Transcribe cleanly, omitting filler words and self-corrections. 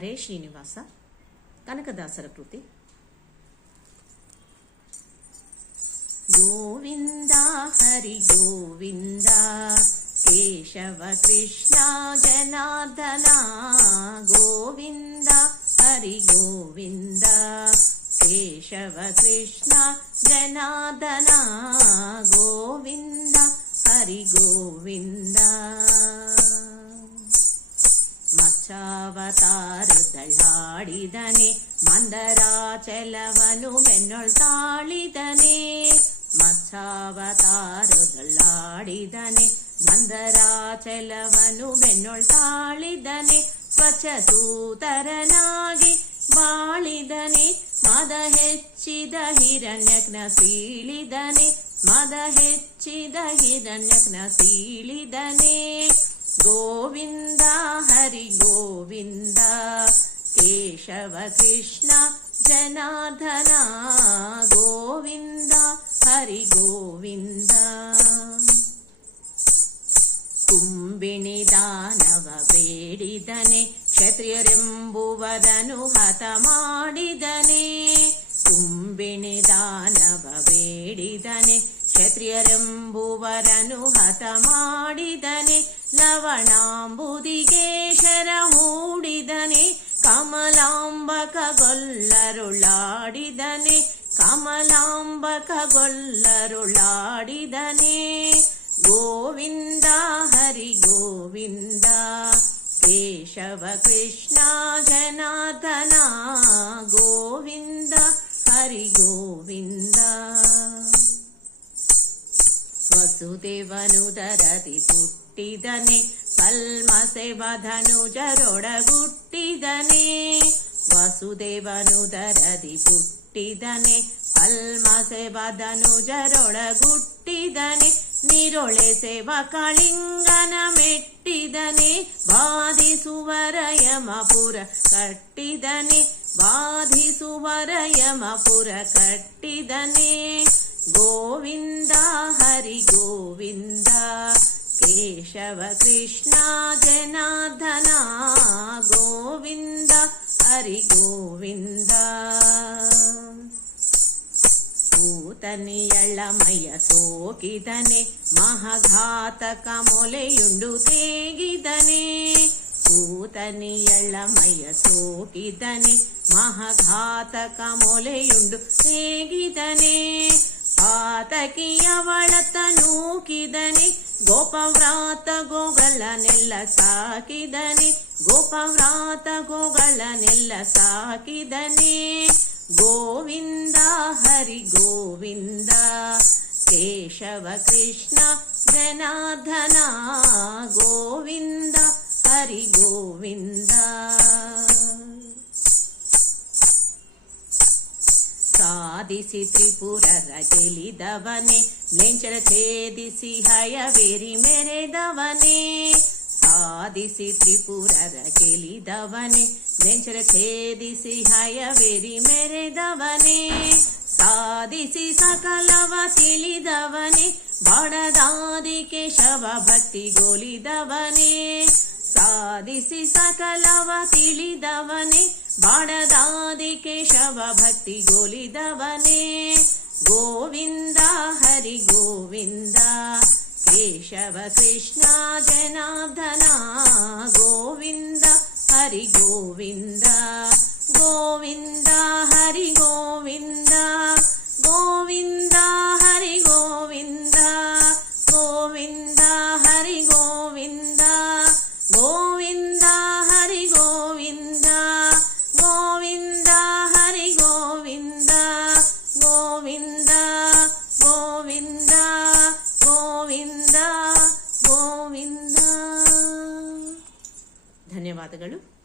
ಹರೇ ಶ್ರೀನಿವಾಸ. ಕನಕದಾಸರ ಕೃತಿ. ಗೋವಿಂದ ಹರಿ ಗೋವಿಂದ ಕೇಶವ ಕೃಷ್ಣ ಜನಾರ್ದನ. ಗೋವಿಂದ ಹರಿ ಗೋವಿಂದ ಕೇಶವ ಕೃಷ್ಣ ಜನಾರ್ದನ. ಗೋವಿಂದ ಹರಿ ಗೋವಿಂದ. ಮತ್ಸ್ಯಾವತಾರದಳ್ಳಾಡಿದನೆ ಮಂದರಾಚಲವನು ಬೆನ್ನೊಳ್ತಾಳಿದನೆ. ಮತ್ಸ್ಯಾವತಾರದಳ್ಳಾಡಿದನೆ ಮಂದರಾಚಲವನು ಬೆನ್ನೊಳ್ತಾಳಿದನೆ. ಸ್ವಚ್ಛಸೂತರನಾಗಿ ಬಾಳಿದನೆ ಮದ ಹೆಚ್ಚಿದ ಹಿರಣ್ಯಜ್ಞ ಸೀಳಿದನೆ. ಮದ ಹೆಚ್ಚಿದ ಹಿರಣ್ಯಜ್ಞ ಸೀಳಿದನೆ. ಗೋವಿಂದ ಹರಿ ಗೋವಿಂದ ಕೇಶವ ಕೃಷ್ಣ ಜನಾರ್ದನ. ಗೋವಿಂದ ಹರಿ ಗೋವಿಂದ. ಕುಂಬಿಣಿ ದಾನವ ಬೇಡಿದನೆ ಕ್ಷತ್ರಿಯರೆಂಬುವರನು ಹತ ಮಾಡಿದನೆ. ಕುಂಬಿಣಿ ದಾನವ ಬೇಡಿದನೆ ಕ್ಷತ್ರಿಯರೆಂಬುವರನು ಹತ ಮಾಡಿದನೆ. ಲವಣಾಂಬುದಿಗೇಶರ ಹೂಡಿದನೆ ಕಮಲಾಂಬಕ ಗೊಲ್ಲರುಳಾಡಿದನೆ. ಕಮಲಾಂಬಕ ಗೊಲ್ಲರುಳಾಡಿದನೆ. ಗೋವಿಂದ ಹರಿ ಗೋವಿಂದ ಕೇಶವ ಕೃಷ್ಣ ಜನಾರ್ದನ. ಗೋವಿಂದ ಹರಿ ಗೋವಿಂದ. ವಸುದೇವನುದರದಿ ಪುಟ್ಟಿದನೆ ಕಲ್ಮಸೆವಧನುಜರೊಡಗುಟ್ಟಿದನೆ. ವಸುದೇವನುದರದಿ ಪುಟ್ಟಿದನೆ ಕಲ್ಮಸೆವಧನುಜರೊಡಗುಟ್ಟಿದನೆ. ನಿರೊಳೆಸೆವ ಕಳಿಂಗನ ಮೆಟ್ಟಿದನೆ ಬಾಧಿಸುವರ ಯಮಪುರ ಕಟ್ಟಿದನೆ. ಬಾಧಿಸುವರ ಯಮಪುರ ಕಟ್ಟಿದನೆ. ಗೋವಿಂದ ಹರಿ ಗೋವಿಂದ ಕೇಶವ ಕೃಷ್ಣ ಜನಾರ್ದನ. ಗೋವಿಂದ ಹರಿ ಗೋವಿಂದ. ಪೂತನಿಯಳಮಯ ಸೋಕಿದನೆ ಮಹಘಾತಕ ಮೊಲೆಯುಂಡು ತೇಗಿದನೆ. ಪೂತನಿಯಳಮಯ ಸೋಕಿದನೆ ಮಹಘಾತಕ ಮೊಲೆಯುಂಡು ತೇಗಿದನೆ. ಪಾತಕಿಯವಳತ ನೂಕಿದನೆ ಗೋಪವ್ರಾತ ಗೋಗಳನ್ನೆಲ್ಲ ಸಾಕಿದನೆ. ಗೋಪವ್ರಾತ ಗೋಗಳನ್ನೆಲ್ಲ ಸಾಕಿದನೆ. ಗೋವಿಂದ ಹರಿ ಗೋವಿಂದ ಕೇಶವ ಕೃಷ್ಣ ಜನಾರ್ದನ. ಗೋವಿಂದ ಹರಿ ಗೋವಿಂದ. ಸಾಧಿಸಿ ತ್ರಿಪುರರ ಗೆಲಿದವನೇ ಮ್ಲೇಂಚರ ಛೇದಿಸಿ ಹಯವೇರಿ ಮೆರೆದವನೇ. ಸಾಧಿಸಿ ತ್ರಿಪುರರ ಗೆಲಿದವನೇ ಮ್ಲೇಂಚರ ಛೇದಿಸಿ ಹಯವೇರಿ ಮೆರೆದವನೇ. ಸಾಧಿಸಿ ಸಕಲವ ತಿಳಿದವನೇ ಬಡದಾದಿ ಕೇಶವ ಭಕ್ತಿಗೊಲಿದವನೇ. ಸಾಧಿಸಿ ಸಕಲವ ತಿಳಿದವನೇ ಬಡದಾದಿ ಕೇಶವ ಭಕ್ತಿಗೊಲಿದವನೇ. ಗೋವಿಂದ ಹರಿ ಗೋವಿಂದ ಕೇಶವ ಕೃಷ್ಣ ಜನಾರ್ದನ. ಗೋವಿಂದ ಹರಿ ಗೋವಿಂದ. ಗೋವಿಂದ ಹರಿ ಗೋವಿಂದ. ಗೋವಿಂದ ಹರಿ ಗೋವಿಂದ. ಗೋವಿಂದ ಹರಿ ಗೋವಿಂದ. ಗೋವಿಂದ ಹರಿ ಗೋವಿಂದ. ಗೋವಿಂದ ಹರಿ ಗೋವಿಂದ. ಗೋವಿಂದ ಗೋವಿಂದ ಗೋವಿಂದ ಗೋವಿಂದ. ಧನ್ಯವಾದಗಳು.